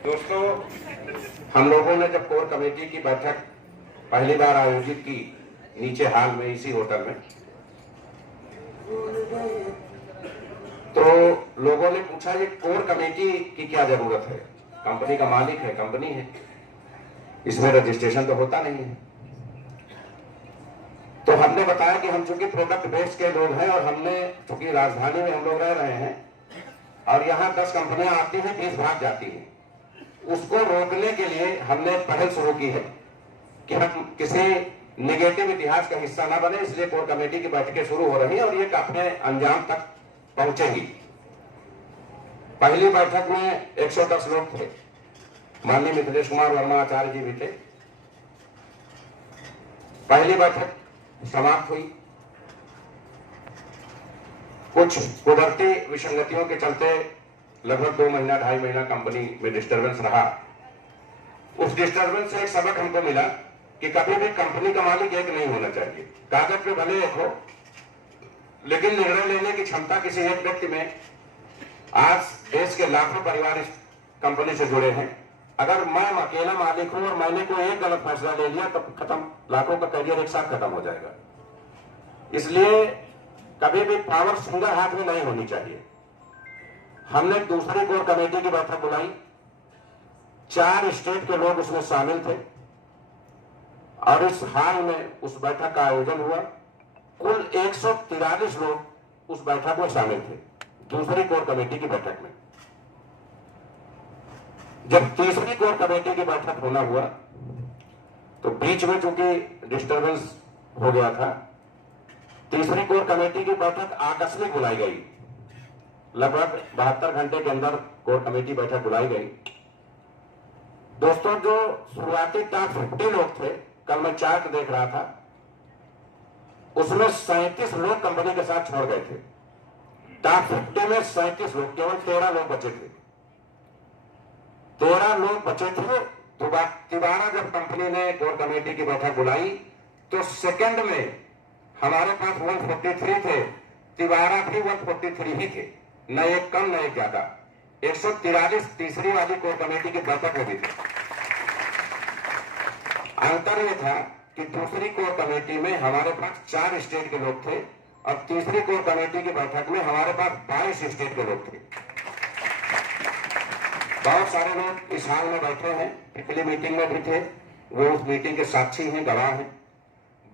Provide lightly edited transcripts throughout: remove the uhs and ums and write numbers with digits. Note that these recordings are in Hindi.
दोस्तों, हम लोगों ने जब कोर कमेटी की बैठक पहली बार आयोजित की नीचे हाल में इसी होटल में, तो लोगों ने पूछा ये कोर कमेटी की क्या जरूरत है। कंपनी का मालिक है, कंपनी है, इसमें रजिस्ट्रेशन तो होता नहीं है। तो हमने बताया कि हम चूंकि प्रोडक्ट बेस्ड के लोग हैं और हमने चूंकि राजधानी में हम लोग रह रहे हैं और यहाँ 10 कंपनियां आती हैं, 20 भाग जाती हैं, उसको रोकने के लिए हमने पहल शुरू की है कि हम किसी नेगेटिव इतिहास का हिस्सा ना बने। इसलिए कोर कमेटी की बैठकें शुरू हो रही हैं और ये अपने अंजाम तक पहुंचेंगी। पहली बैठक में 110 लोग थे, माननीय मिथिलेश कुमार वर्मा आचार्य जी भी थे। पहली बैठक समाप्त हुई। कुछ कुदरती विसंगतियों के चलते लगभग 2 महीना 2.5 महीना कंपनी में डिस्टर्बेंस रहा। उस डिस्टर्बेंस से एक सबक हमको मिला कि कभी भी कंपनी का मालिक एक नहीं होना चाहिए। कागज पे भले एक हो, लेकिन निर्णय लेने की क्षमता किसी एक व्यक्ति में। आज देश के लाखों परिवार इस कंपनी से जुड़े हैं। अगर मैं अकेला मालिक हूं और मैंने कोई एक गलत फैसला ले लिया तो खत्म, लाखों का करियर एक साथ खत्म हो जाएगा। इसलिए कभी भी पावर सिंगल हाथ में नहीं होनी चाहिए। हमने दूसरी कोर कमेटी की बैठक बुलाई, 4 स्टेट के लोग उसमें शामिल थे और इस हाल में उस बैठक का आयोजन हुआ। कुल 143 लोग उस बैठक में शामिल थे, दूसरी कोर कमेटी की बैठक में। जब तीसरी कोर कमेटी की बैठक होना हुआ तो बीच में चूंकि डिस्टर्बेंस हो गया था, तीसरी कोर कमेटी की बैठक आकस्मिक बुलाई गई। लगभग 72 घंटे के अंदर कोर कमेटी बैठक बुलाई गई। दोस्तों, जो शुरुआती टॉप 50 लोग थे, कल मैं चार्ट देख रहा था, उसमें 37 लोग कंपनी के साथ छोड़ गए थे। टॉप 50 में 37 लोग, केवल 13 लोग बचे थे। 13 लोग बचे थे। दोबारा जब कंपनी ने कोर कमेटी की बैठक बुलाई तो सेकंड में हमारे पास 143 थे, तिवारा भी 143 ही थे, न एक कम न एक ज्यादा। 143 तीसरी वाली कोर कमेटी की बैठक में भी थे। अंतर यह था कि दूसरी कोर कमेटी में हमारे पास 4 स्टेट के लोग थे और तीसरी कोर कमेटी की बैठक में हमारे पास 22 स्टेट के लोग थे। बहुत सारे लोग इस हाल में बैठे हैं, पिछली मीटिंग में भी थे, वो उस मीटिंग के साक्षी हैं, गवाह हैं।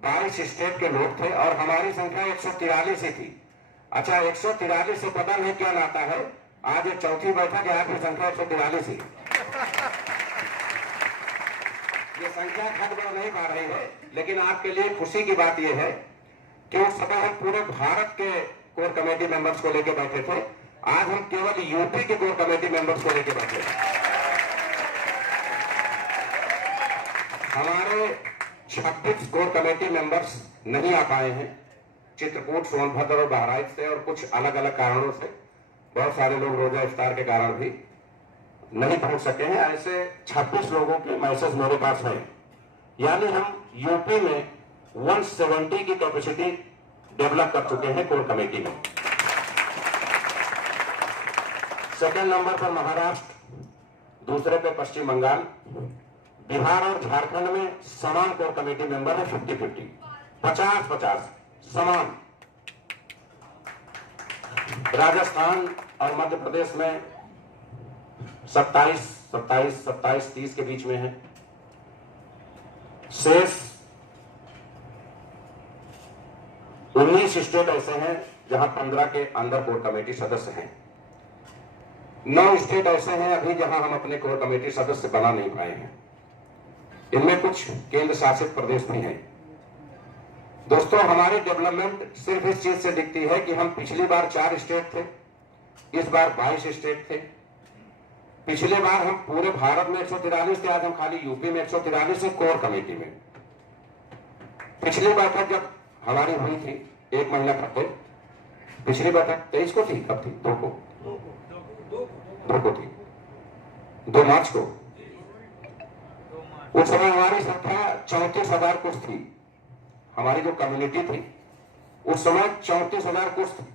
22 स्टेट के लोग थे और हमारी संख्या 143 ही थी। अच्छा, 143 से पता नहीं क्या नाता है, आज ये चौथी बैठक है, आपकी संख्या 143 ही। ये संख्या घट बढ़ नहीं पा रही है, लेकिन आपके लिए खुशी की बात यह है कि उस समय हम पूरे भारत के कोर कमेटी मेंबर्स को लेकर बैठे थे, आज हम केवल यूपी के कोर कमेटी मेंबर्स को लेकर बैठे हैं। हमारे 26 कोर कमेटी मेंबर्स नहीं आ पाए हैं, चित्रकूट, सोनभद्र और बहराइच से, और कुछ अलग अलग कारणों से। बहुत सारे लोग रोजा इफ्तार के कारण भी नहीं पहुंच सके हैं। ऐसे 26 लोगों के मैसेज मेरे पास है। यानी हम यूपी में 170 की कैपेसिटी डेवलप कर चुके हैं कोर कमेटी में। सेकंड नंबर पर महाराष्ट्र, दूसरे पे पश्चिम बंगाल, बिहार और झारखंड में समान कोर कमेटी मेंबर है, 50-50, 50-50 समान। राजस्थान और मध्य प्रदेश में 27-30 के बीच में है। शेष 19 स्टेट ऐसे हैं जहां 15 के अंदर कोर कमेटी सदस्य हैं। 9 स्टेट ऐसे हैं अभी जहां हम अपने कोर कमेटी सदस्य बना नहीं पाए हैं। इनमें कुछ केंद्र शासित प्रदेश भी हैं। दोस्तों, हमारी डेवलपमेंट सिर्फ इस चीज से दिखती है कि हम पिछली बार 4 स्टेट थे, इस बार 22 स्टेट थे। पिछले बार हम पूरे भारत में 143 थे, आज हम खाली यूपी में 143 है कोर कमेटी में। पिछली बैठक जब हमारी हुई थी 1 महीना पहले, पिछली बैठक 23 को थी, कब थी? 2 को थी, 2 मार्च को। उस समय हमारी संख्या 34,000 कुछ थी। हमारी जो कम्युनिटी थी उस समय 34,000 कुछ थी,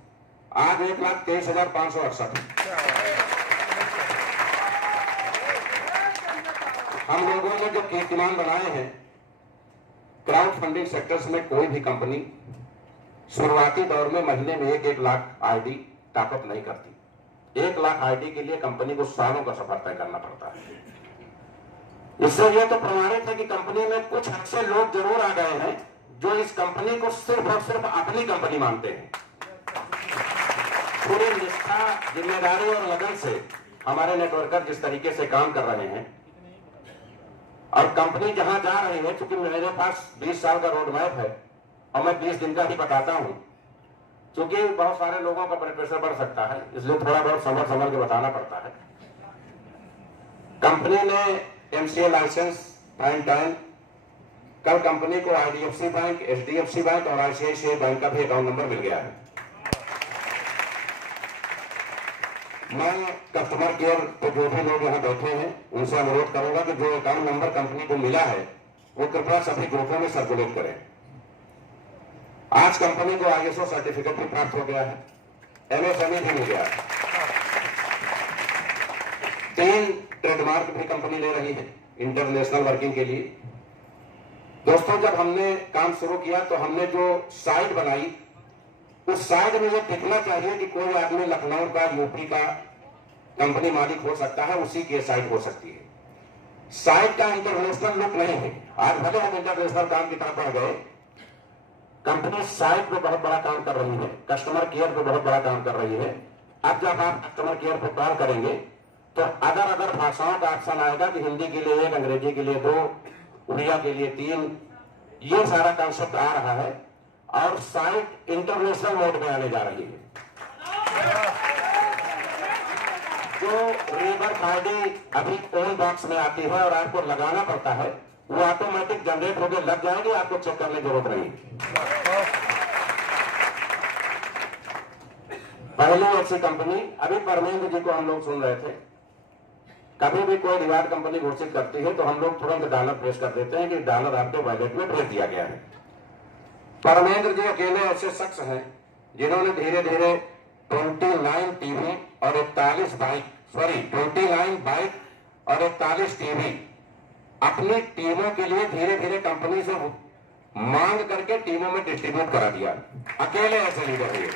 आज 1,23,568। हम लोगों ने जो कीर्तिमान बनाए हैं, क्राउड फंडिंग सेक्टर्स में कोई भी कंपनी शुरुआती दौर में महीने में 1-1 लाख आईडी टॉपअप नहीं करती। 1 लाख आईडी के लिए कंपनी को सालों का सफर तय करना पड़ता है। इससे यह तो प्रमाणित है कि कंपनी में कुछ ऐसे लोग जरूर आ गए हैं जो इस कंपनी को सिर्फ और सिर्फ अपनी कंपनी मानते हैं। पूरी निष्ठा, जिम्मेदारी और लगन से हमारे नेटवर्कर जिस तरीके से काम कर रहे हैं और कंपनी जहां जा रही है, क्योंकि मेरे पास 20 साल का रोड मैप है और मैं 20 दिन का ही बताता हूं, क्योंकि बहुत सारे लोगों का ब्लड प्रेशर बढ़ सकता है, इसलिए थोड़ा बहुत समझ के बताना पड़ता है। कंपनी ने एमसीए लाइसेंस टाइम कल कंपनी को आईडीएफसी बैंक, एचडीएफसी बैंक और आईसीआईसीआई बैंक का भी अकाउंट नंबर मिल गया है। मैं कस्टमर केयर पे जो भी लोग यहाँ बैठे हैं उनसे अनुरोध करूंगा कि जो अकाउंट नंबर कंपनी को मिला है वो कृपया सभी ग्रुपों में सर्कुलेट करें। आज कंपनी को आईएसओ सर्टिफिकेट भी प्राप्त हो गया है, एमएसएमई भी मिल गया है, 3 ट्रेडमार्क भी कंपनी ले रही है इंटरनेशनल वर्किंग के लिए। दोस्तों, जब हमने काम शुरू किया तो हमने जो साइट बनाई उस साइट में ये दिखना चाहिए कि कोई आदमी लखनऊ का, यूपी का कंपनी मालिक हो सकता है, उसी की साइट हो सकती है। साइट का इंटरनेशनल लुक नहीं है। आज भले हम इंटरनेशनल काम की तरफ बढ़ गए, कंपनी साइट पे बहुत बड़ा काम कर रही है, कस्टमर केयर पे बहुत बड़ा काम कर रही है। अब जब आप कस्टमर केयर पे कॉल करेंगे तो अदर भाषाओं का ऑप्शन आएगा कि हिंदी के लिए 1, अंग्रेजी के लिए 2, उड़िया के लिए 3, ये सारा कंसेप्ट आ रहा है और साइट इंटरनेशनल मोड में आने जा रही है। जो रिवर्स आईडी अभी ओन बॉक्स में आती है और आपको लगाना पड़ता है, वो ऑटोमेटिक जनरेट होकर लग जाएगी, आपको चेक करने की जरूरत नहीं। पहले ऐसी कंपनी, अभी परमेंद्र जी को हम लोग सुन रहे थे, कभी भी कोई रिवार्ड कंपनी घोषित करती है तो हम लोग तुरंत डॉलर प्रेस कर देते हैं कि डॉलर आपके वॉलेट में भेज दिया गया है। परमेंद्र जी अकेले ऐसे शख्स हैं जिन्होंने धीरे धीरे 29 टीवी और 41 बाइक, 29 बाइक और 41 टीवी अपनी टीमों के लिए धीरे धीरे कंपनी से मांग करके टीमों में डिस्ट्रीब्यूट करा दिया। अकेले ऐसे लीडर हुए।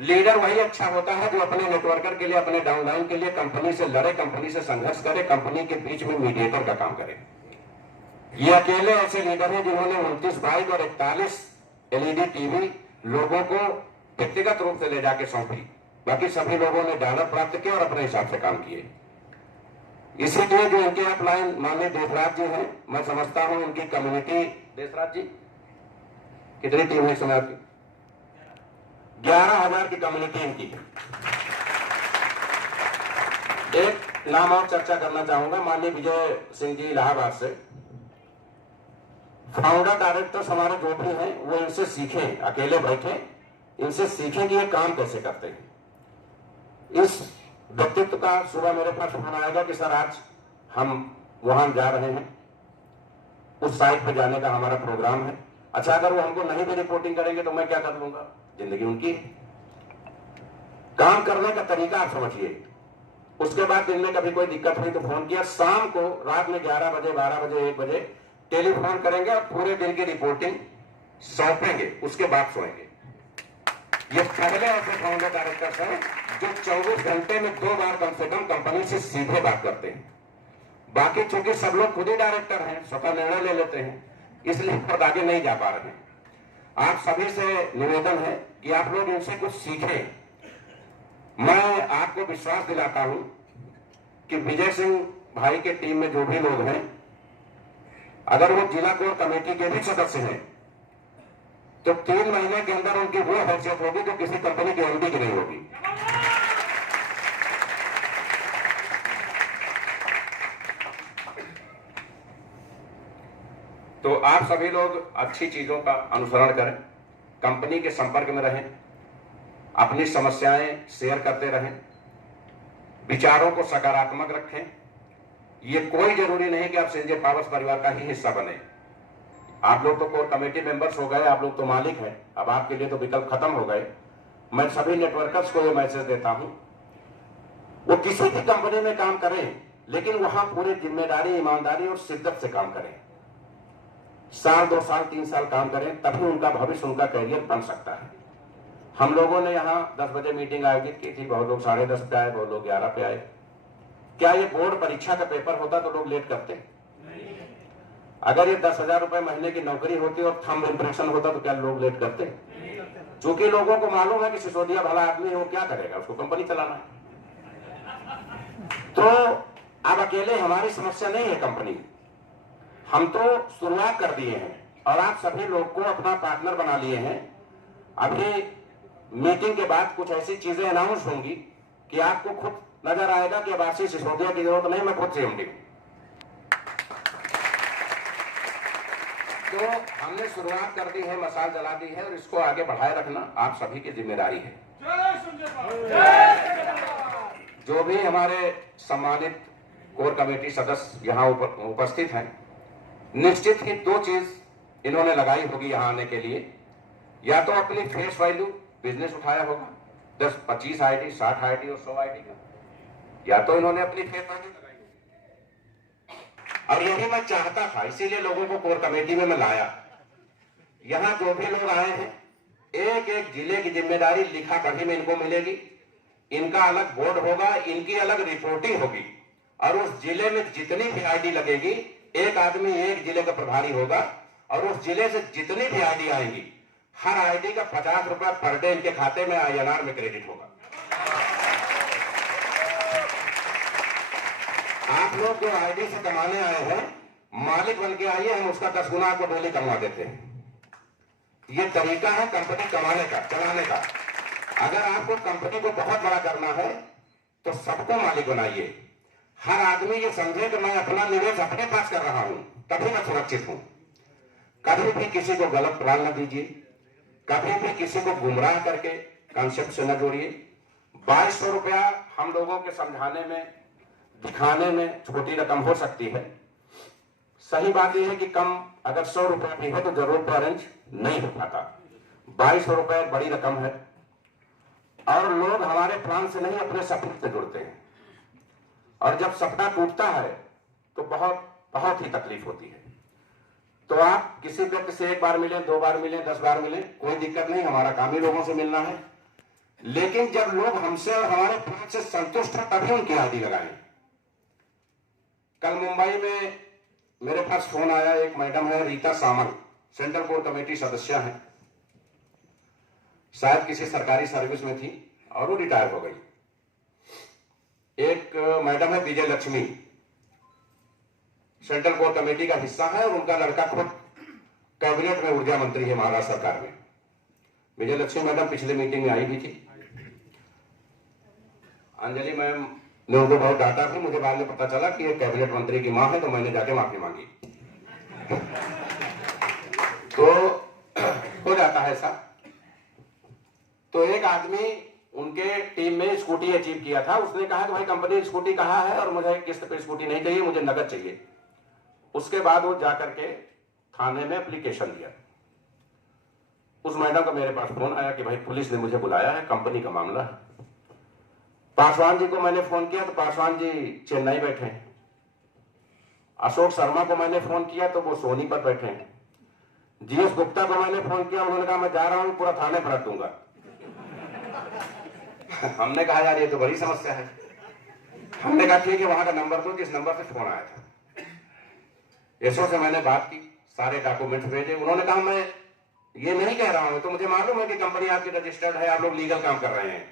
लीडर वही अच्छा होता है जो अपने नेटवर्कर के लिए, अपने डाउनलाइन के लिए कंपनी से लड़े, कंपनी से संघर्ष करे, कंपनी के बीच में मीडिएटर का काम करे। ये अकेले ऐसे लीडर हैं जिन्होंने 29 बाइक और 41 एलईडी टीवी लोगों को व्यक्तिगत रूप से ले जाके सौंपी। बाकी सभी लोगों ने डॉलर प्राप्त किए और अपने हिसाब से काम किए। इसीलिए जो इनके अपलाइन माननीय देशराज जी हैं, मैं समझता हूं उनकी कम्युनिटी, देशराज जी कितनी टीम है समय आपकी? 11,000 की कम्युनिटी इनकी है। एक नाम और चर्चा करना चाहूंगा, माननीय विजय सिंह जी इलाहाबाद से, फाउंडर डायरेक्टर्स हमारे जो भी हैं वो इनसे सीखें, अकेले बैठे इनसे सीखें कि ये काम कैसे करते हैं। इस व्यक्तित्व का सुबह मेरे पास फोन आएगा कि सर आज हम वहां जा रहे हैं, उस साइट पे जाने का हमारा प्रोग्राम है। अच्छा, अगर वो हमको नहीं भी रिपोर्टिंग करेंगे तो मैं क्या कर लूंगा? जिंदगी उनकी। काम करने का तरीका आप समझिए। उसके बाद दिन में कभी कोई दिक्कत हुई तो फोन किया, शाम को रात में 11 बजे, 12 बजे, 1 बजे टेलीफोन करेंगे और पूरे दिन की रिपोर्टिंग सौंपेंगे, उसके बाद सोएंगे। ये पहले ऐसे फाउंडर डायरेक्टर्स हैं जो 24 घंटे में 2 बार कम से कम कंपनी से सीधे बात करते हैं। बाकी चूंकि सब लोग खुद ही डायरेक्टर हैं, स्वतः निर्णय ले लेते हैं, इसलिए खुद आगे नहीं जा पा रहे हैं। आप सभी से निवेदन है कि आप लोग इनसे कुछ सीखें। मैं आपको विश्वास दिलाता हूं कि विजय सिंह भाई के टीम में जो भी लोग हैं, अगर वो जिला कोर कमेटी के भी सदस्य हैं तो 3 महीने के अंदर उनकी वो हैसियत होगी जो किसी कंपनी के एमडी की नहीं होगी। तो आप सभी लोग अच्छी चीजों का अनुसरण करें, कंपनी के संपर्क में रहें, अपनी समस्याएं शेयर करते रहें, विचारों को सकारात्मक रखें। ये कोई जरूरी नहीं कि आप संजय पावर्स परिवार का ही हिस्सा बने। आप लोग तो कोर कमेटी मेंबर्स हो गए, आप लोग तो मालिक हैं, अब आपके लिए तो विकल्प खत्म हो गए। मैं सभी नेटवर्कर्स को ये मैसेज देता हूं, वो किसी भी कंपनी में काम करें लेकिन वहां पूरी जिम्मेदारी, ईमानदारी और शिद्दत से काम करें। साल 2 साल 3 साल काम करें, तभी उनका भविष्य, उनका करियर बन सकता है। हम लोगों ने यहाँ 10 बजे मीटिंग आयोजित की थी, बहुत लोग 10:30 पे आए, बहुत लोग 11 पे आए। क्या ये बोर्ड परीक्षा का पेपर होता तो लोग लेट करते? अगर ये 10,000 रुपए महीने की नौकरी होती और थंब इंप्रेशन होता तो क्या लोग लेट करते? चूंकि लोगों को मालूम है कि सिसोदिया भला आदमी है, वो क्या करेगा, उसको कंपनी चलाना है। तो अब अकेले हमारी समस्या नहीं है कंपनी, हम तो शुरुआत कर दिए हैं और आप सभी लोग को अपना पार्टनर बना लिए हैं। अभी मीटिंग के बाद कुछ ऐसी चीजें अनाउंस होंगी कि आपको खुद नजर आएगा कि अब आशीष सिसोदिया की जरूरत नहीं, मैं खुद सीएमडी हूं। तो हमने शुरुआत कर दी है, मसाल जला दी है और इसको आगे बढ़ाए रखना आप सभी की जिम्मेदारी है। जो भी हमारे सम्मानित कोर कमेटी सदस्य यहाँ उपस्थित हैं, निश्चित ही 2 चीज इन्होंने लगाई होगी यहाँ आने के लिए। या तो अपनी फेस वैल्यू बिजनेस उठाया होगा 10, 25 आईडी, 60 आईडी और 100 आईडी का, या तो इन्होंने अपनी फेस वैल्यू लगाई। और यही मैं चाहता था, इसीलिए लोगों को कोर कमेटी में मैं लाया। यहाँ जो भी लोग आए हैं, एक एक जिले की जिम्मेदारी लिखा पढ़ी में इनको मिलेगी। इनका अलग बोर्ड होगा, इनकी अलग रिपोर्टिंग होगी और उस जिले में जितनी भी आईडी लगेगी, एक आदमी एक जिले का प्रभारी होगा और उस जिले से जितनी भी आईडी आएंगी, हर आईडी का 50 रुपए पर डे इनके खाते में INR में क्रेडिट होगा। आप लोग जो आईडी से कमाने आए हैं, मालिक बन के आइए, हम उसका 10 गुना आपको डेली कमा देते हैं। ये तरीका है कंपनी कमाने का, चलाने का। अगर आपको कंपनी को बहुत बड़ा करना है तो सबको मालिक बनाइए। हर आदमी ये समझे कि मैं अपना निवेश अपने पास कर रहा हूं, तभी मैं सुरक्षित हूं। कभी भी किसी को गलत प्लान न दीजिए, कभी भी किसी को गुमराह करके कंसेप्ट से न जोड़िए। 2200 रुपया हम लोगों के समझाने में, दिखाने में छोटी रकम हो सकती है। सही बात यह है कि कम अगर 100 रुपया भी है तो जरूर तो अरेंज नहीं हो पाता। 2200 रुपया बड़ी रकम है और लोग हमारे प्लान से नहीं, अपने सपने से जुड़ते हैं। और जब सपना टूटता है तो बहुत ही तकलीफ होती है। तो आप किसी व्यक्ति से 1 बार मिले, 2 बार मिले, 10 बार मिले, कोई दिक्कत नहीं, हमारा काम ही लोगों से मिलना है। लेकिन जब लोग हमसे और हमारे प्लान से संतुष्ट हैं, तभी उनकी आईडी लगाएं। कल मुंबई में मेरे पास फोन आया, एक मैडम है रीता सामल, सेंट्रल कोर कमेटी सदस्य है, शायद किसी सरकारी सर्विस में थी और वो रिटायर हो गई। एक मैडम है विजय लक्ष्मी, सेंट्रल कोर कमेटी का हिस्सा है और उनका लड़का खुद कैबिनेट में ऊर्जा मंत्री है महाराष्ट्र सरकार में। विजय लक्ष्मी मैडम पिछले मीटिंग में आई भी थी। अंजलि मैम ने उनको बहुत डांटा भी, मुझे बाद में पता चला कि ये कैबिनेट मंत्री की मां है, तो मैंने जाके माफी मांगी। तो हो जाता है ऐसा। तो एक आदमी उनके टीम में स्कूटी अचीव किया था, उसने कहा कि भाई कंपनी स्कूटी कहाँ है और मुझे किस्त पे स्कूटी नहीं चाहिए, मुझे नगद चाहिए। उसके बाद वो जाकर के थाने में एप्लीकेशन दिया। उस मैडम का मेरे पास फोन आया कि भाई पुलिस ने मुझे बुलाया है, कंपनी का मामला है। पासवान जी को मैंने फोन किया तो पासवान जी चेन्नई बैठे हैं। अशोक शर्मा को मैंने फोन किया तो वो सोनीपत बैठे हैं। GS गुप्ता को मैंने फोन किया, उन्होंने कहा मैं जा रहा हूं, पूरा थाने पर रख दूंगा। हमने कहा यार ये तो बड़ी समस्या है। हमने कहा ठीक है, वहां का नंबर दो जिस नंबर से फोन आया था। एसओ से मैंने बात की, सारे डॉक्यूमेंट्स भेजे। उन्होंने कहा मैं ये नहीं कह रहा हूं, तो मुझे मालूम है कि कंपनी आपकी रजिस्टर्ड है, आप लोग लीगल काम कर रहे हैं,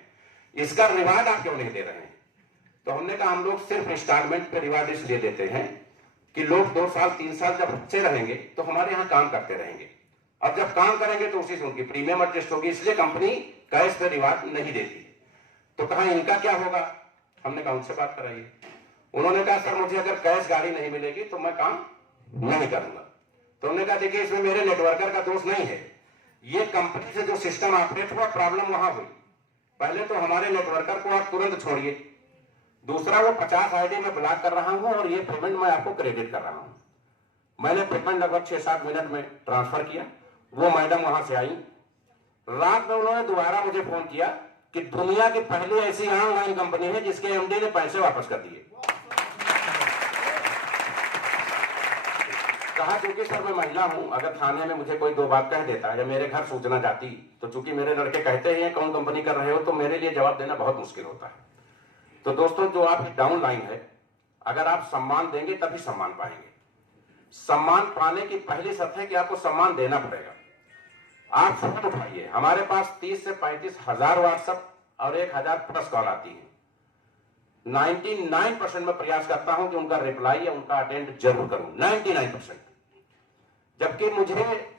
इसका रिवार्ड आप क्यों नहीं दे रहे हैं? तो हमने कहा हम लोग सिर्फ इंस्टॉलमेंट पे रिवार्ड इसलिए देते हैं कि लोग 2 साल 3 साल जब अच्छे रहेंगे तो हमारे यहाँ काम करते रहेंगे, और जब काम करेंगे तो उसी से उनकी प्रीमियम एडजस्ट होगी, इसलिए कंपनी कैश पे रिवार्ड नहीं देती। तो कहा इनका क्या होगा? हमने कहा उनसे बात कराइए। उन्होंने कहा सर मुझे अगर कैश गाड़ी नहीं मिलेगी तो मैं काम नहीं करूंगा। तो हमने कहा देखिए इसमें मेरे नेटवर्कर का दोष नहीं है, ये कंपनी से जो सिस्टम ऑपरेट हुआ प्रॉब्लम वहां हुई। पहले तो हमारे नेटवर्कर को आप तुरंत छोड़िए, दूसरा वो 50 आईडी में ब्लॉक कर रहा हूं और ये पेमेंट मैं आपको क्रेडिट कर रहा हूं। मैंने पेमेंट लगभग 6-7 मिनट में ट्रांसफर किया। वो मैडम वहां से आई, रात में उन्होंने दोबारा मुझे फोन किया कि दुनिया की पहली ऐसी ऑनलाइन कंपनी है जिसके एमडी ने पैसे वापस कर दिए। कहा क्योंकि सर मैं महिला हूं, अगर थाने में मुझे कोई दो बात कह देता है या मेरे घर सूचना जाती तो चूंकि मेरे लड़के कहते हैं कौन कंपनी कर रहे हो, तो मेरे लिए जवाब देना बहुत मुश्किल होता है। तो दोस्तों जो आपकी डाउन लाइन है, अगर आप सम्मान देंगे तभी सम्मान पाएंगे। सम्मान पाने की पहली शर्त है कि आपको सम्मान देना पड़ेगा। आप फोन उठाइए, हमारे पास 30 से 35 हजार व्हाट्सएप और 1000 प्लस कॉल आती है। 99% में प्रयास करता हूं कि उनका रिप्लाई या उनका अटेंड जरूर करूं, 99%। जबकि मुझे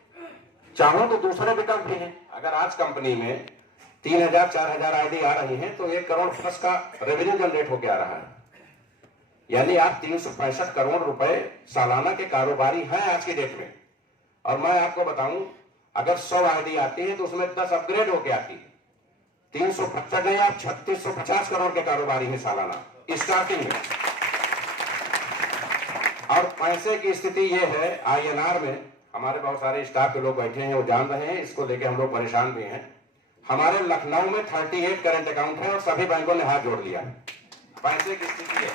चाहूं तो दूसरे विकल्प भी हैं। अगर आज कंपनी में 3000-4000 आईडी आ रही हैं तो 1 करोड़ प्लस का रेवेन्यू जनरेट होकर आ रहा है। यानी आप 365 करोड़ रुपए सालाना के कारोबारी हैं आज की डेट में। और मैं आपको बताऊं, अगर 100 आईडी आती है तो उसमें 10 अपग्रेड होकर आती है। 375 नहीं, आप 3650 करोड़ के कारोबारी हैं सालाना स्टार्टिंग में। और पैसे की स्थिति यह है, INR में हमारे बहुत सारे स्टाफ के लोग बैठे हैं, वो जान रहे हैं, इसको लेके हम लोग परेशान भी हैं। हमारे लखनऊ में 38 करंट अकाउंट है और सभी बैंकों ने हाथ जोड़ लिया। पैसे की स्थिति है।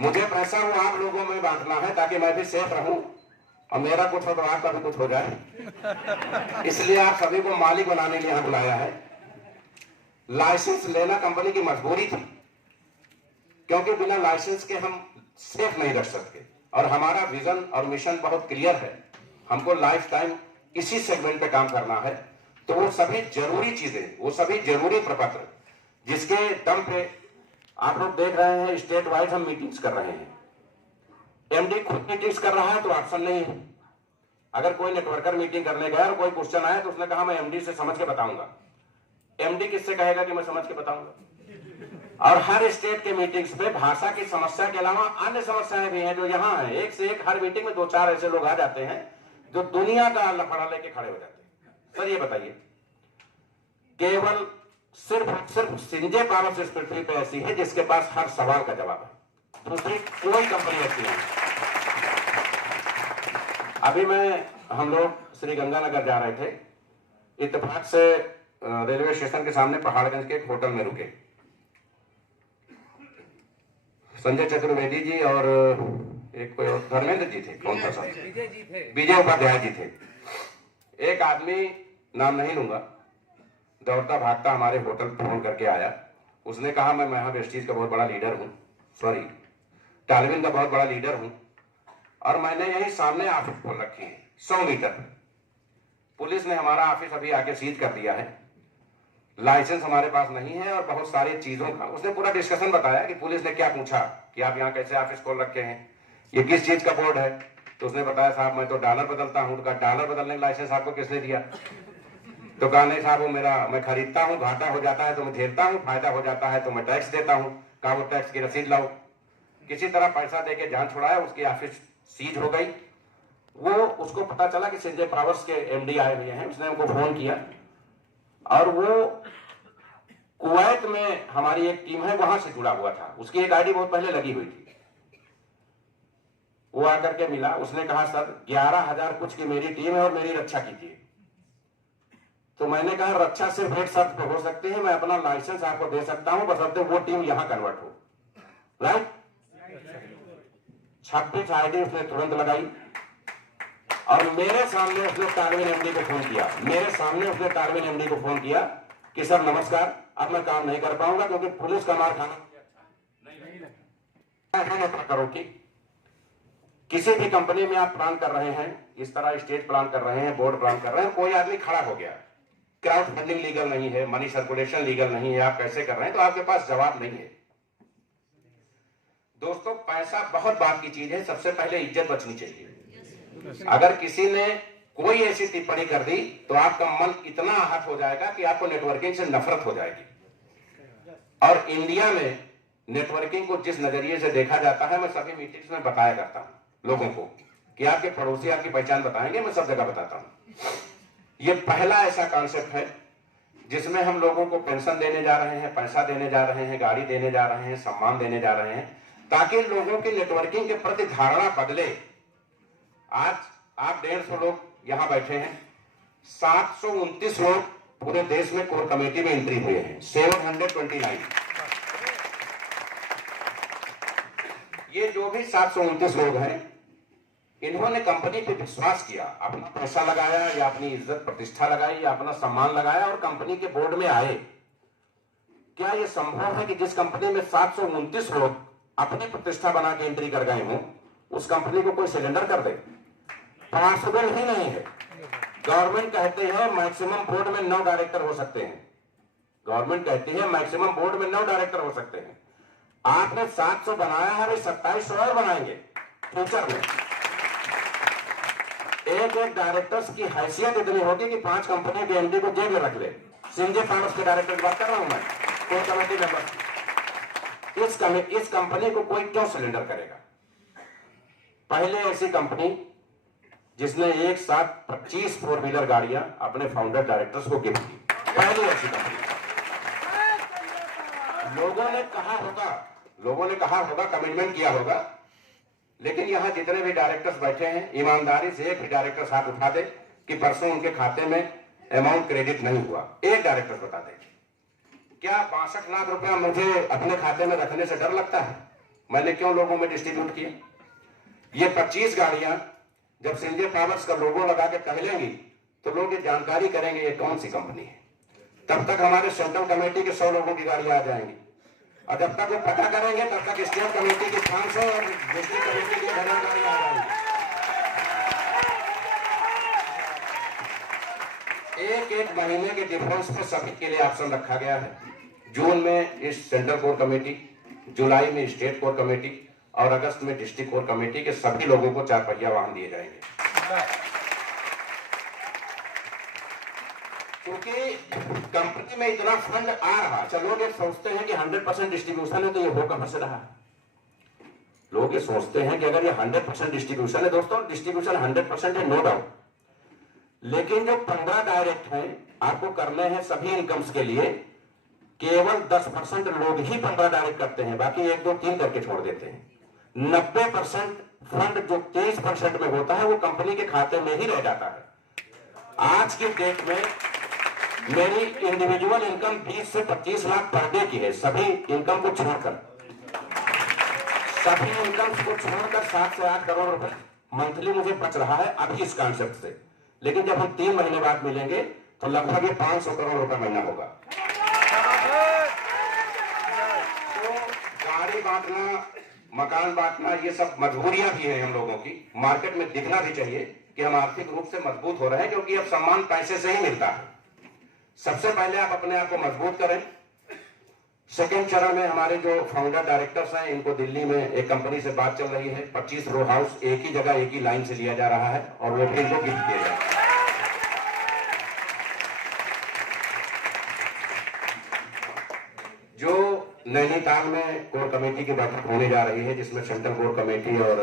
मुझे पैसा वो आप लोगों में बांटना है ताकि मैं भी सेफ रहूं और मेरा कुछ हो तो आपका भी कुछ हो जाए। इसलिए आप सभी को मालिक बनाने के लिए यहां बुलाया है। लाइसेंस लेना कंपनी की मजबूरी थी, क्योंकि बिना लाइसेंस के हम सेफ नहीं रख सकते। और हमारा विजन और मिशन बहुत क्लियर है, हमको लाइफ टाइम इसी सेगमेंट पे काम करना है। तो वो सभी जरूरी चीजें, वो सभी जरूरी प्रपत्र जिसके दम पे आप लोग देख रहे हैं स्टेट वाइज हम मीटिंग्स कर रहे हैं। MD खुद मीटिंग्स कर रहा है तो ऑप्शन नहीं है। अगर कोई नेटवर्कर मीटिंग करने गया और कोई क्वेश्चन आया तो उसने कहा मैं MD से समझ के बताऊंगा। MD किससे कहेगा कि मैं समझ के बताऊंगा? और हर स्टेट के मीटिंग्स पे भाषा की समस्या के अलावा अन्य समस्याएं भी हैं जो यहाँ है। एक से एक हर मीटिंग में 2-4 ऐसे लोग आ जाते हैं जो दुनिया का लफड़ा लेके खड़े हो जाते हैं। सर ये बताइए, केवल सिर्फ सिंजे पावर इस पृथ्वी पे ऐसी है जिसके पास हर सवाल का जवाब है, दूसरी कोई कंपनी ऐसी नहीं। अभी हम लोग श्री गंगानगर जा रहे थे, इत्तेफाक से रेलवे स्टेशन के सामने पहाड़गंज के एक होटल में रुके। संजय चतुर्वेदी जी और एक कोई धर्मेंद्र जी थे, कौन था सर? विजय उपाध्याय जी थे। एक आदमी, नाम नहीं लूंगा, दौड़ता भागता हमारे होटल फोन करके आया। उसने कहा मैं यहाँ वेस्टीज का बहुत बड़ा लीडर हूँ, सॉरी टालविन का बहुत बड़ा लीडर हूँ, और मैंने यही सामने ऑफिस खोल रखी है 100 मीटर। पुलिस ने हमारा ऑफिस अभी आके सीज कर दिया है, लाइसेंस हमारे पास नहीं है और बहुत सारी चीजों का। उसने पूरा डिस्कशन बताया कि पुलिस ने क्या पूछा कि आप यहाँ कैसे ऑफिस खोल रखे हैं, ये किस चीज का बोर्ड है। तो उसने बताया साहब मैं तो डॉलर बदलता हूँ। तो डॉलर बदलने का लाइसेंस आपको किसने दिया? तो कहा नहीं साहब वो मैं खरीदता हूँ, घाटा हो जाता है तो मैं झेलता हूँ, फायदा हो जाता है तो मैं टैक्स देता हूँ। कहा वो टैक्स की रसीद लाओ। किसी तरह पैसा देके जान छुड़ाया, उसकी ऑफिस सीज हो गई। वो उसको पता चला कि संजय पावर्स के MD आए हुए हैं, उसने हमको फोन किया और वो कुवैत में हमारी एक टीम है वहां से जुड़ा हुआ था, उसकी एक आईडी बहुत पहले लगी हुई थी। वो आकर के मिला, उसने कहा सर 11,000 कुछ की मेरी टीम है और मेरी रक्षा कीजिए। तो मैंने कहा रक्षा सिर्फ एक शर्त पे हो सकती है, मैं अपना लाइसेंस आपको दे सकता हूं बशर्ते वो टीम यहां कन्वर्ट हो। राइट? 26 आईडी उसने तुरंत लगाई और मेरे सामने उसने टालविन MD को फोन किया। मेरे सामने उसने टालविन MD को फोन किया कि सर नमस्कार, अब मैं काम नहीं कर पाऊंगा क्योंकि पुलिस का मार खाना नहीं करो। ठीक, किसी भी कंपनी में आप प्लान कर रहे हैं, इस तरह स्टेज प्लान कर रहे हैं, बोर्ड प्लान कर रहे हैं, कोई आदमी खड़ा हो गया, क्राउड फंडिंग लीगल नहीं है, मनी सर्कुलेशन लीगल नहीं है, आप कैसे कर रहे हैं, तो आपके पास जवाब नहीं है। दोस्तों पैसा बहुत बात की चीज है, सबसे पहले इज्जत बचनी चाहिए। अगर किसी ने कोई ऐसी टिप्पणी कर दी तो आपका मन इतना आहत हो जाएगा कि आपको नेटवर्किंग से नफरत हो जाएगी। और इंडिया में नेटवर्किंग को जिस नजरिए से देखा जाता है, मैं सभी मीटिंग्स में बताया करता हूं लोगों को कि आपके पड़ोसी आपकी पहचान बताएंगे, मैं सब जगह बताता हूं। ये पहला ऐसा कॉन्सेप्ट है जिसमें हम लोगों को पेंशन देने जा रहे हैं, पैसा देने जा रहे हैं, गाड़ी देने जा रहे हैं, सम्मान देने जा रहे हैं, ताकि लोगों की नेटवर्किंग के प्रति धारणा बदले। आज आप 150 लोग यहां बैठे हैं, 729 लोग पूरे देश में कोर कमेटी में एंट्री हुए हैं, 729। ये जो भी 729 लोग हैं, इन्होंने कंपनी पे विश्वास किया, अपना पैसा लगाया या अपनी इज्जत प्रतिष्ठा लगाई या अपना सम्मान लगाया और कंपनी के बोर्ड में आए। क्या यह संभव है कि जिस कंपनी में 729 लोग अपनी प्रतिष्ठा बना के एंट्री कर गए हों, उस कंपनी को कोई सिलेंडर कर दे? पॉसिबल ही नहीं है। गवर्नमेंट कहती है मैक्सिमम बोर्ड में 9 डायरेक्टर हो सकते हैं। गवर्नमेंट कहती है मैक्सिमम बोर्ड में 9 डायरेक्टर हो सकते हैं। आपने 700 बनाया है, अभी 2700 और बनाएंगे फ्यूचर में। एक एक डायरेक्टर्स की हैसियत इतनी होगी कि 5 कंपनी के एमडी को जेब में रख ले। सिंजे फार्म्स के डायरेक्टर की बात कर रहा हूं मैं, कोर कमेटी मेंबर। इस कंपनी को कोई क्यों सिलेंडर करेगा? पहले ऐसी कंपनी जिसने एक साथ 25 4 व्हीलर गाड़ियां अपने फाउंडर डायरेक्टर्स को गिफ्ट की, पहले ऐसी कंपनी। लोगों ने कहा होगा, कमिटमेंट किया होगा, लेकिन यहां जितने भी डायरेक्टर्स बैठे हैं, ईमानदारी से एक भी डायरेक्टर हाथ उठा दे कि परसों उनके खाते में अमाउंट क्रेडिट नहीं हुआ। एक डायरेक्टर बता दे। क्या 62 लाख रुपया मुझे अपने खाते में रखने से डर लगता है? मैंने क्यों लोगों में डिस्ट्रीब्यूट किए? ये 25 गाड़ियां जब सिंजे पावर्स का लोगो लगा के टहलेंगी तो लोग ये जानकारी करेंगे ये कौन सी कंपनी है। तब तक हमारे सेंट्रल कमेटी के 100 लोगों की गाड़ियां आ जाएंगी, और जब तक वो पता करेंगे तब तक स्टेट कमेटी की 500 और डिस्ट्रिक्ट कमेटी की 1000 गाड़ियां आ जाएंगी। एक महीने के डिफरेंस पे सभी के लिए ऑप्शन रखा गया है। जून में इस सेंट्रल कोर कमेटी, जुलाई में स्टेट कोर कमेटी और अगस्त में डिस्ट्रिक्ट कोर कमेटी के सभी लोगों को 4 पहिया वाहन दिए जाएंगे। क्योंकि कंपनी में इतना फंड आ रहा, चलो ये सोचते हैं कि 100% डिस्ट्रीब्यूशन है तो ये हो कहां से रहा? लोग ये सोचते हैं कि अगर ये 100% डिस्ट्रीब्यूशन है, दोस्तों डिस्ट्रीब्यूशन 100% है, नो डाउट, लेकिन जो 15 डायरेक्ट हैं आपको करने हैं सभी इनकम्स के लिए, केवल 10% लोग ही 15 डायरेक्ट करते हैं, बाकी 1 2 3 करके छोड़ देते हैं। 90% फंड जो 23% में होता है वो कंपनी के खाते में ही रह जाता है। आज की डेट में मेरी इंडिविजुअल इनकम 20 से 25 लाख पर डे की है, सभी इनकम को छोड़कर, सभी इनकम को छोड़कर 7 से 8 करोड़ रुपए मंथली मुझे बच रहा है अभी इस कॉन्सेप्ट से। लेकिन जब हम 3 महीने बाद मिलेंगे तो लगभग ये 500 करोड़ रुपए महीना होगा। तो गाड़ी बांटना, मकान बांटना, ये सब मजबूरियां भी हैं हम लोगों की। मार्केट में दिखना भी चाहिए कि हम आर्थिक रूप से मजबूत हो रहे हैं, क्योंकि अब सम्मान पैसे से ही मिलता है। सबसे पहले आप अपने आप को मजबूत करें। सेकेंड चरण में हमारे जो फाउंडर डायरेक्टर्स हैं, इनको दिल्ली में एक कंपनी से बात चल रही है, 25 रो हाउस एक ही जगह एक ही लाइन से लिया जा रहा है और वो भी इनको गिफ्ट किया जाएगा। जो नैनीताल में कोर कमेटी की बैठक होने जा रही है, जिसमें सेंट्रल कोर कमेटी और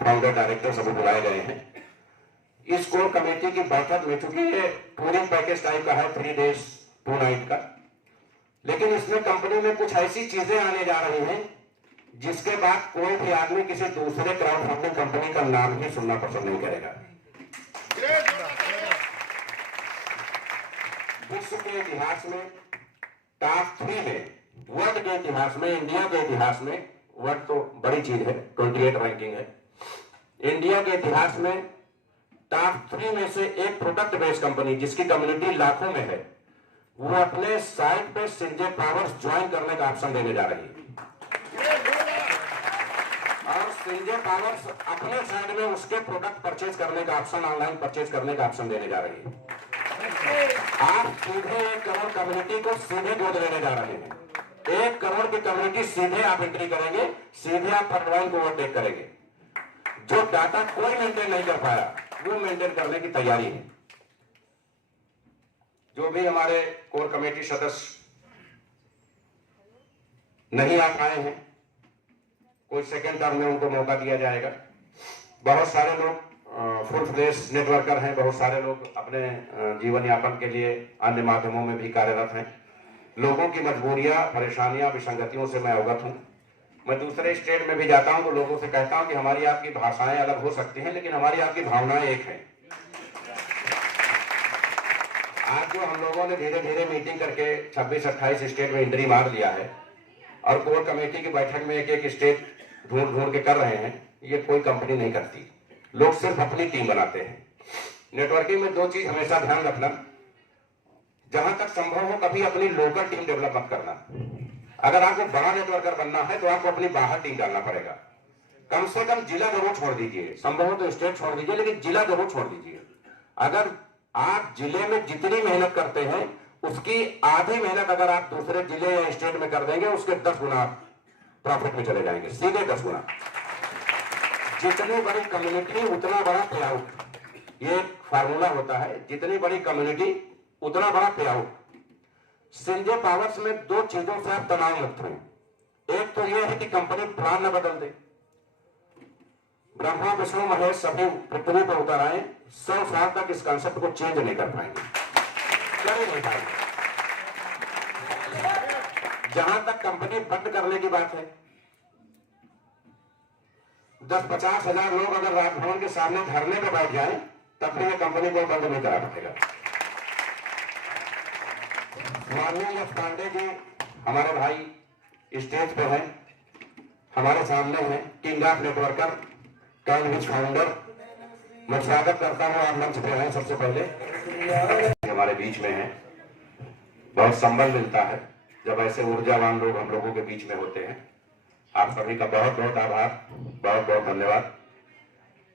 फाउंडर डायरेक्टर सभी बुलाए गए हैं, इस कोर कमेटी की बैठक में, चूंकि ये टूरिंग पैकेज टाइप का है, 3 days 2 night का, लेकिन इसमें कंपनी में कुछ ऐसी चीजें आने जा रही हैं जिसके बाद कोई भी आदमी किसी दूसरे क्राउड फंडिंग कंपनी का नाम ही सुनना पसंद नहीं करेगा। विश्व के इतिहास में टॉप 3 में, वर्ल्ड के इतिहास में, इंडिया के इतिहास में, वर्ल्ड तो बड़ी चीज है, 28 रैंकिंग है, इंडिया के इतिहास में टॉप 3 में से एक प्रोडक्ट बेस्ड कंपनी जिसकी कम्युनिटी लाखों में है, वो अपने साइट पे सिंजे पावर्स ज्वाइन करने का ऑप्शन देने जा रही है। और सिंजे पावर्स अपने साइड में उसके प्रोडक्ट परचेज करने का ऑप्शन, ऑनलाइन परचेज करने का ऑप्शन देने जा रही है। आप सीधे 1 करोड़ कम्युनिटी को सीधे गोद लेने जा रहे हैं। 1 करोड़ की कम्युनिटी सीधे आप एंट्री करेंगे, सीधे आप परवाइन को ओवरटेक करेंगे। जो डाटा कोई मेंटेन नहीं कर पाया वो मेंटेन करने की तैयारी है। जो भी हमारे कोर कमेटी सदस्य नहीं आ पाए हैं, कोई सेकेंड टर्म में उनको मौका दिया जाएगा। बहुत सारे लोग फुल फ्लेश नेटवर्कर हैं, बहुत सारे लोग अपने जीवन यापन के लिए अन्य माध्यमों में भी कार्यरत हैं। लोगों की मजबूरियां, परेशानियां, विसंगतियों से मैं अवगत हूं। मैं दूसरे स्टेट में भी जाता हूं तो लोगों से कहता हूं कि हमारी आपकी भाषाएं अलग हो सकती हैं, लेकिन हमारी आपकी भावनाएं एक हैं। आज जो हम लोगों ने धीरे धीरे मीटिंग करके 26-28 स्टेट में एंट्री मार लिया है और कोर कमेटी की बैठक में एक एक स्टेट ढूंढ ढूंढ के कर रहे हैं, ये कोई कंपनी नहीं करती। लोग सिर्फ अपनी टीम बनाते हैं। नेटवर्किंग में दो चीज हमेशा ध्यान रखना, जहां तक संभव हो कभी अपनी लोकल टीम डेवलप मत करना। अगर आपको बड़ा नेटवर्कर बनना है तो आपको अपनी बाहर टीम डालना पड़ेगा। कम से कम जिला जरूर छोड़ दीजिए, संभव हो तो स्टेट छोड़ दीजिए, लेकिन जिला जरूर छोड़ दीजिए। अगर आप जिले में जितनी मेहनत करते हैं उसकी आधी मेहनत अगर आप दूसरे जिले या स्टेट में कर देंगे, उसके 10 गुना प्रॉफिट में चले जाएंगे, सीधे 10 गुना। जितनी बड़ी कम्युनिटी उतना बड़ा पे आउट, ये फार्मूला होता है। जितनी बड़ी कम्युनिटी उतना बड़ा पे आउट। संजय पावर्स में दो चीजों से आप तनाव मुक्त हैं। एक तो यह है कि कंपनी प्लान न बदल दे। ब्रह्मा विष्णु महेश सभी पृथ्वी पर उतर आए, 100 साल तक इस कंसेप्ट को चेंज नहीं कर पाएंगे, कर ही नहीं पाएंगे। जहां तक कंपनी बंद करने की बात है, 10-50 हजार लोग अगर राजभवन के सामने धरने पे बैठ जाए तब भी ये कंपनी को बंद नहीं करा पाएगा। माननीय यश पांडे जी हमारे भाई स्टेज पे हैं, हमारे सामने हैं, किंग ऑफ नेटवर्कर, कैनविच फाउंडर। मैं स्वागत करता हूं, आप मंच पे हैं। सबसे पहले हमारे बीच में हैं, बहुत संबल मिलता है जब ऐसे ऊर्जावान लोग हम लोगों के बीच में होते हैं। आप सभी का बहुत बहुत आभार, बहुत बहुत धन्यवाद।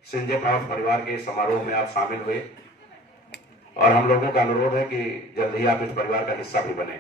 संजय पावर्स परिवार के समारोह में आप शामिल हुए और हम लोगों का अनुरोध है कि जल्द ही आप इस परिवार का हिस्सा भी बने।